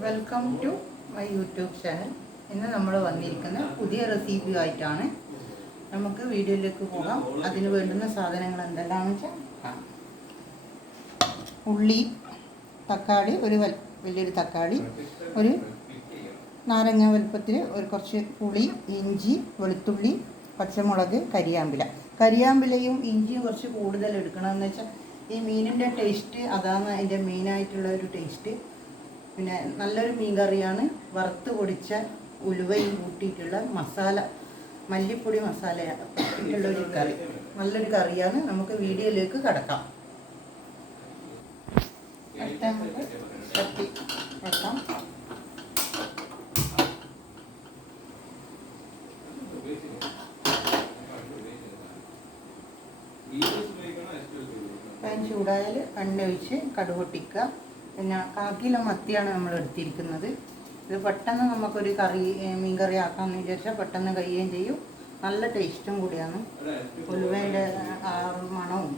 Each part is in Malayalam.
Welcome to my YouTube channel ഇന്ന് നമ്മൾ വന്നിരിക്കുന്ന പുതിയ റെസിപ്പി ആയിട്ടാണ് നമുക്ക് വീഡിയോയിലേക്ക് പോകാം അതിന് വേണ്ടുന്ന സാധനങ്ങൾ എന്തെല്ലാമെന്ന് വെച്ചാൽ. ഉള്ളി തക്കാളി ഒരു വലിയൊരു തക്കാളി ഒരു നാരങ്ങ വലുപ്പത്തിൽ ഒരു കുറച്ച് പുളി ഇഞ്ചി വെളുത്തുള്ളി പച്ചമുളക് കരിയാമ്പില കരിയാമ്പിലയും ഇഞ്ചിയും കുറച്ച് കൂടുതൽ എടുക്കണമെന്ന് വെച്ചാൽ ഈ മീനിന്റെ ടേസ്റ്റ് അതാണ് അതിന്റെ മെയിനായിട്ടുള്ള ഒരു ടേസ്റ്റ്. പിന്നെ നല്ലൊരു മീൻ കറിയാണ് വറുത്ത് പൊടിച്ച ഉലുവയും കൂട്ടിയിട്ടുള്ള മസാല മല്ലിപ്പൊടി മസാല ഉള്ളൊരു കറി. നല്ലൊരു കറിയാണ്. നമുക്ക് വീഡിയോയിലേക്ക് കടക്കാം. അടുത്ത നമുക്ക് ചട്ടി ചൂടായാൽ എണ്ണ ഒഴിച്ച് കടുക് പൊട്ടിക്കുക. പിന്നെ കിലോ മത്തിയാണ് നമ്മൾ എടുത്തിരിക്കുന്നത്. ഇത് പെട്ടെന്ന് നമുക്കൊരു കറി മീൻ കറി ആക്കാമെന്ന് വിചാരിച്ചാൽ പെട്ടെന്ന് കഴിയുകയും ചെയ്യും. നല്ല ടേസ്റ്റും കൂടിയാണ്. ഉലുവേന്റെ മണവും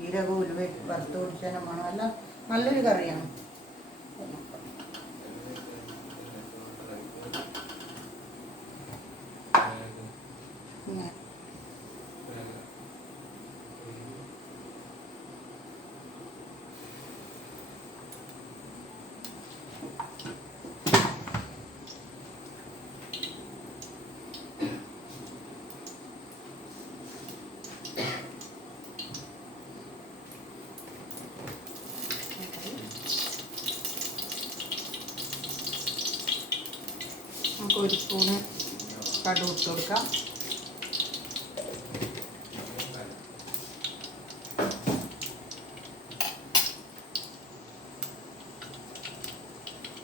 ജീരകവും ഉലുവ വറുത്ത് പൊടിച്ചതിന്റെ മണം എല്ലാം നല്ലൊരു കറിയാണ് പിന്നെ നമുക്ക് ഒരു സ്പൂണ് കടു ഇട്ട് കൊടുക്കാം.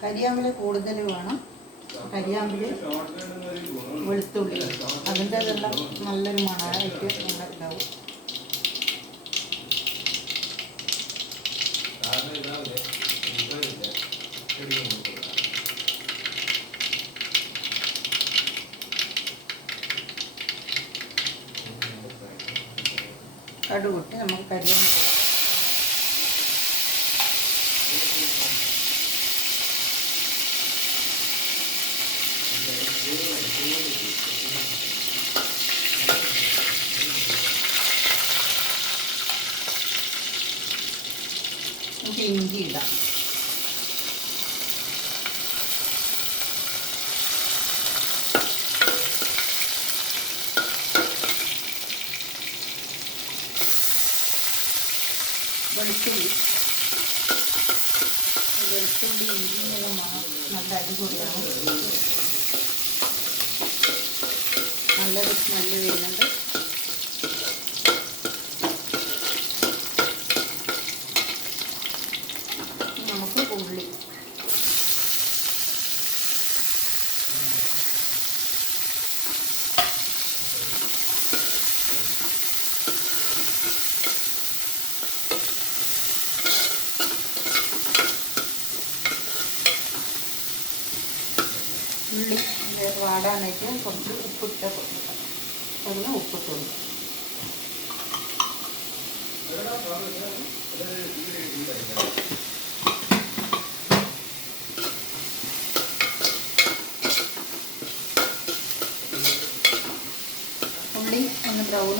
കരിയാമ്പിൽ കൂടുതൽ വേണം. കരിയാമ്പിൽ വെളുത്തുള്ളി. അതിന്റെ നല്ലൊരു മണമായിട്ട് നല്ല ഇതാവും കടുക് ഇട്ട് നമുക്ക് കരിയാൻ നമുക്ക് ഇഞ്ചി ഇടാം വെളുത്തുള്ളി വെളുത്തുള്ളി ഇഞ്ചിയുള്ള മണം നല്ല അടിപൊളിയാണ്. നല്ലൊരു സ്മെല്ല് വരുന്നുണ്ട് ഇനി നമുക്ക് ഉള്ളി ഉള്ളി ഇത് വാടാനായിട്ട് കുറച്ച് ഉപ്പിട്ട് അതിന് ഉപ്പിട്ട് കൊടുക്കാം ഉള്ളി ഒന്ന് ബ്രൗൺ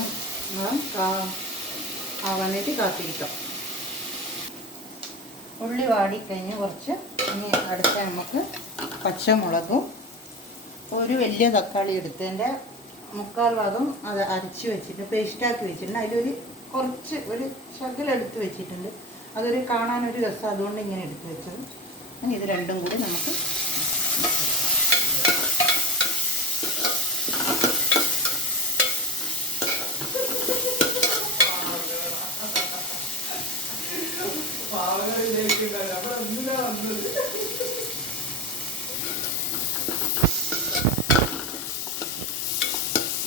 ആവാനായിട്ട് കാത്തിരിക്കാം. ഉള്ളി വാടിക്കഴിഞ്ഞ് കുറച്ച് ഇനി അടുത്ത നമുക്ക് പച്ചമുളകും ഒരു വലിയ തക്കാളി എടുത്തതിന്റെ മുക്കാൽ ഭാഗം അത് അരച്ച് വെച്ചിട്ട് പേസ്റ്റാക്കി വെച്ചിട്ടുണ്ട്. അതിലൊരു കുറച്ച് ഒരു ശകലെടുത്ത് വെച്ചിട്ടുണ്ട്. അതൊരു കാണാനൊരു രസം അതുകൊണ്ട് ഇങ്ങനെ എടുത്ത് വെച്ചത്. ഇനി ഇത് രണ്ടും കൂടി നമുക്ക്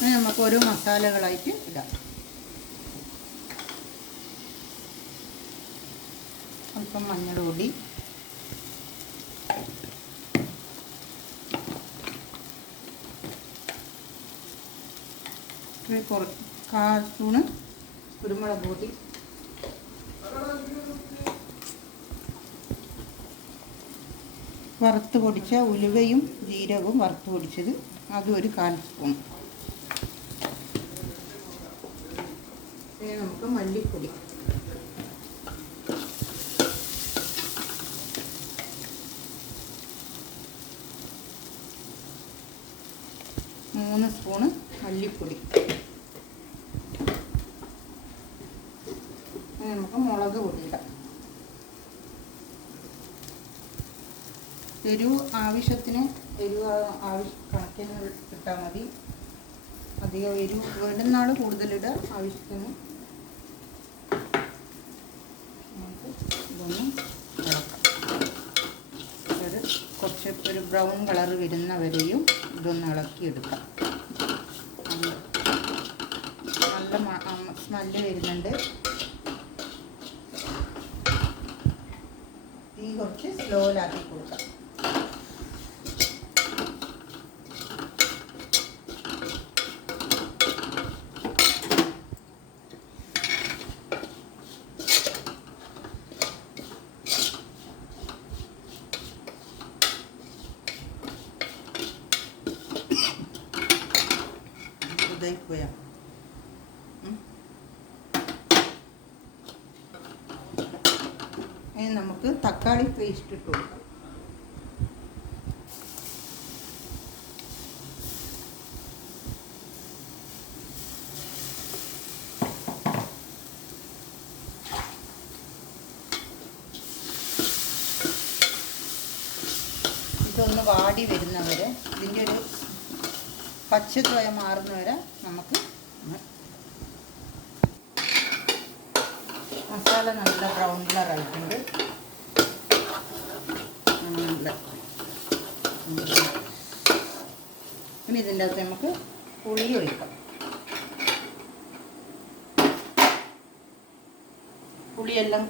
ഇനി ഓരോ മസാലകളായിട്ട് ഇടാം. അല്പം മഞ്ഞൾ പൊടി ഒരു കുറ- കാൽ സ്പൂണ് കുരുമുളക് പൊടി. വറുത്ത് പൊടിച്ച ഉലുവയും ജീരകവും വറുത്ത് പൊടിച്ചത്. അതും ഒരു കാൽ സ്പൂൺ ഇനി നമുക്ക് മല്ലിപ്പൊടി. മൂന്ന് സ്പൂണ് മല്ലിപ്പൊടി. നമുക്ക് മുളക് പൊടി ഇടാം എരിവ് ആവശ്യത്തിന് എരിവ് ആവശ്യ കണക്കിന് ഇട്ടാൽ മതി. അധികം എരിവ് വേണ്ടുന്ന ആൾ കൂടുതലിടുക ആവശ്യത്തിന് നമുക്ക് ഇളക്കാം ഒരു കുറച്ച് ഒരു ബ്രൗൺ കളർ വരുന്നവരെയും ഇതൊന്ന് ഇളക്കിയെടുക്കാം നല്ല നല്ല സ്മെല്ല് വരുന്നുണ്ട്. തീ കുറച്ച് സ്ലോയിലാക്കി കൊടുക്കാം ഇതായിപ്പോയാ ഇനി നമുക്ക് തക്കാളി പേസ്റ്റ് ഇട്ട് കൊടുക്കാം. ഇതൊന്ന് വാടി വരുന്നവരെ ഇതിന്റെ ഒരു പച്ചത്വയം മാറുന്നവരെ നമുക്ക് ഒന്ന് മസാല നല്ല ബ്രൗൺ കളറായിട്ടുണ്ട് നല്ല ഇനി ഇതിന്റെ അകത്ത് നമുക്ക് പുളി ഒഴിക്കാം. പുളിയെല്ലാം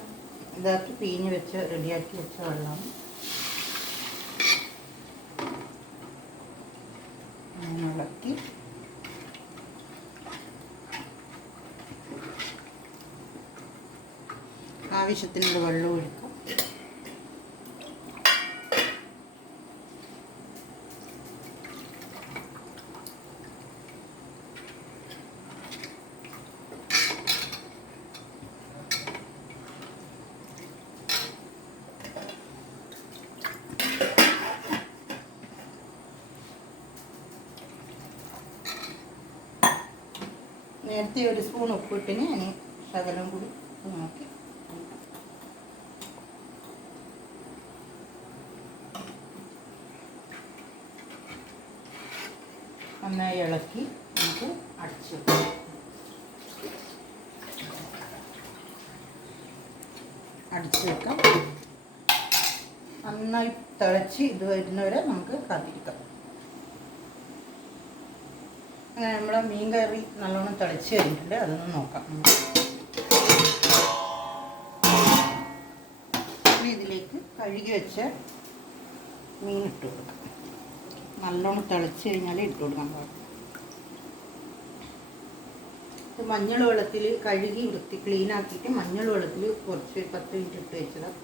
ഇതാക്കി പിഴിഞ്ഞ് വെച്ച് റെഡിയാക്കി വെച്ച വെള്ളം അങ്ങനെ ഇളക്കി ആവശ്യത്തിനുള്ള വെള്ളം ഒഴിക്കും. നേരത്തെ ഒരു സ്പൂൺ ഉപ്പിട്ടിന് ഞാൻ ശകലം കൂടി നോക്കി നന്നായി ഇളക്കി നമുക്ക് അടച്ചു. അടച്ചു വെക്കാം. നന്നായി തിളച്ച് ഇത് വരുന്നവരെ നമുക്ക് കാത്തിരിക്കാം അങ്ങനെ നമ്മളെ മീൻ കറി നല്ലോണം തിളച്ച് കഴിഞ്ഞിട്ടുണ്ട് അതൊന്ന് നോക്കാം ഇനി ഇതിലേക്ക് കഴുകി വെച്ച മീൻ ഇട്ട് കൊടുക്കാം. നല്ലോണം തിളച്ച് കഴിഞ്ഞാൽ ഇട്ട് കൊടുക്കാൻ പാടും ഇത് മഞ്ഞൾ വെള്ളത്തിൽ കഴുകി വൃത്തി ക്ലീൻ ആക്കിയിട്ട് മഞ്ഞൾ വെള്ളത്തിൽ കുറച്ച് പത്ത് മിനിറ്റ് ഇട്ട് വെച്ചതാണ്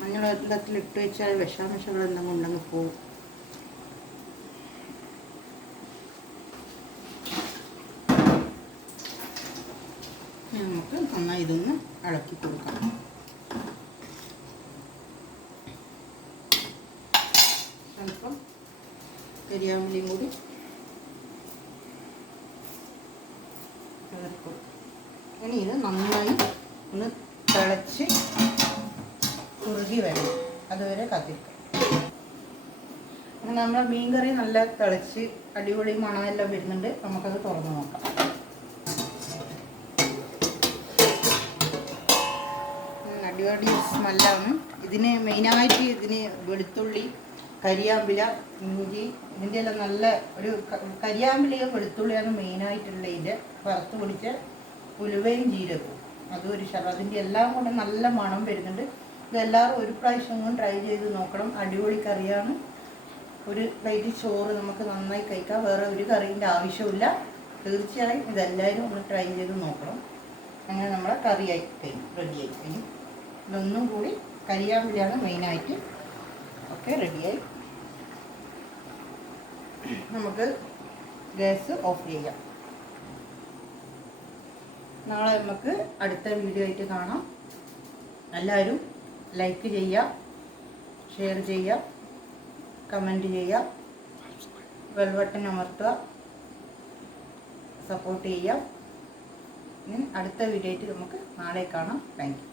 മഞ്ഞൾ വെള്ളത്തിൽ ഇട്ട് വെച്ചാൽ വിഷാംശങ്ങൾ എന്തെങ്കിലും ഉണ്ടെങ്കിൽ പോകും ഇനി നമുക്ക് നന്നായി ഇതൊന്ന് ഇളക്കി കൊടുക്കാം. അല്പം കരിയാമലിയും കൂടി. ഇനി ഇത് നന്നായി ഒന്ന് തിളച്ച് കുറുകി വരണം. അതുവരെ കത്തിക്കാം. നമ്മുടെ മീൻ കറി നല്ല തിളച്ച് അടിപൊളി മണമെല്ലാം വരുന്നുണ്ട്. നമുക്കത് തുറന്ന് നോക്കാം. അടിപൊളി സ്മെല്ലാണ്. ഇതിന് മെയിനായിട്ട് ഇതിന് വെളുത്തുള്ളി കരിയാമ്പില ഇഞ്ചി ഇതിന്റെ എല്ലാം നല്ല ഒരു കരിയാമ്പിലയും വെളുത്തുള്ളിയാണ് മെയിനായിട്ടുള്ള ഇതിന്റെ വറുത്ത് പൊടിച്ച ഉലുവയും ജീരകവും. അതും ഒരു ശരം അതിന്റെ എല്ലാം കൂടെ നല്ല മണം വരുന്നുണ്ട്. ഇതെല്ലാവരും ഒരു പ്രാവശ്യം കൊണ്ട് ട്രൈ ചെയ്ത് നോക്കണം. അടിപൊളി കറിയാണ്. ഒരു പ്ലേറ്റ് ചോറ് നമുക്ക് നന്നായി കഴിക്കാം. വേറെ ഒരു കറീന്റെ ആവശ്യമില്ല തീർച്ചയായും ഇതെല്ലാവരും ഒന്ന് ട്രൈ ചെയ്ത് നോക്കണം. അങ്ങനെ നമ്മളെ കറിയായി കഴിഞ്ഞു. റെഡിയായി കഴിഞ്ഞു. ഇതൊന്നും കൂടി കരിയാമ്പിലാണ് മെയിനായിട്ട് ഒക്കെ റെഡിയായി നമുക്ക് ഗ്യാസ് ഓഫ് ചെയ്യാം. നാളെ നമുക്ക് അടുത്ത വീഡിയോ ആയിട്ട് കാണാം. എല്ലാവരും ലൈക്ക് ചെയ്യുക ഷെയർ ചെയ്യുക കമന്റ് ചെയ്യുക ബെൽ ബട്ടൺ അമർത്തുക സപ്പോർട്ട് ചെയ്യുക. അടുത്ത വീഡിയോ ആയിട്ട് നമുക്ക് നാളെ കാണാം. താങ്ക്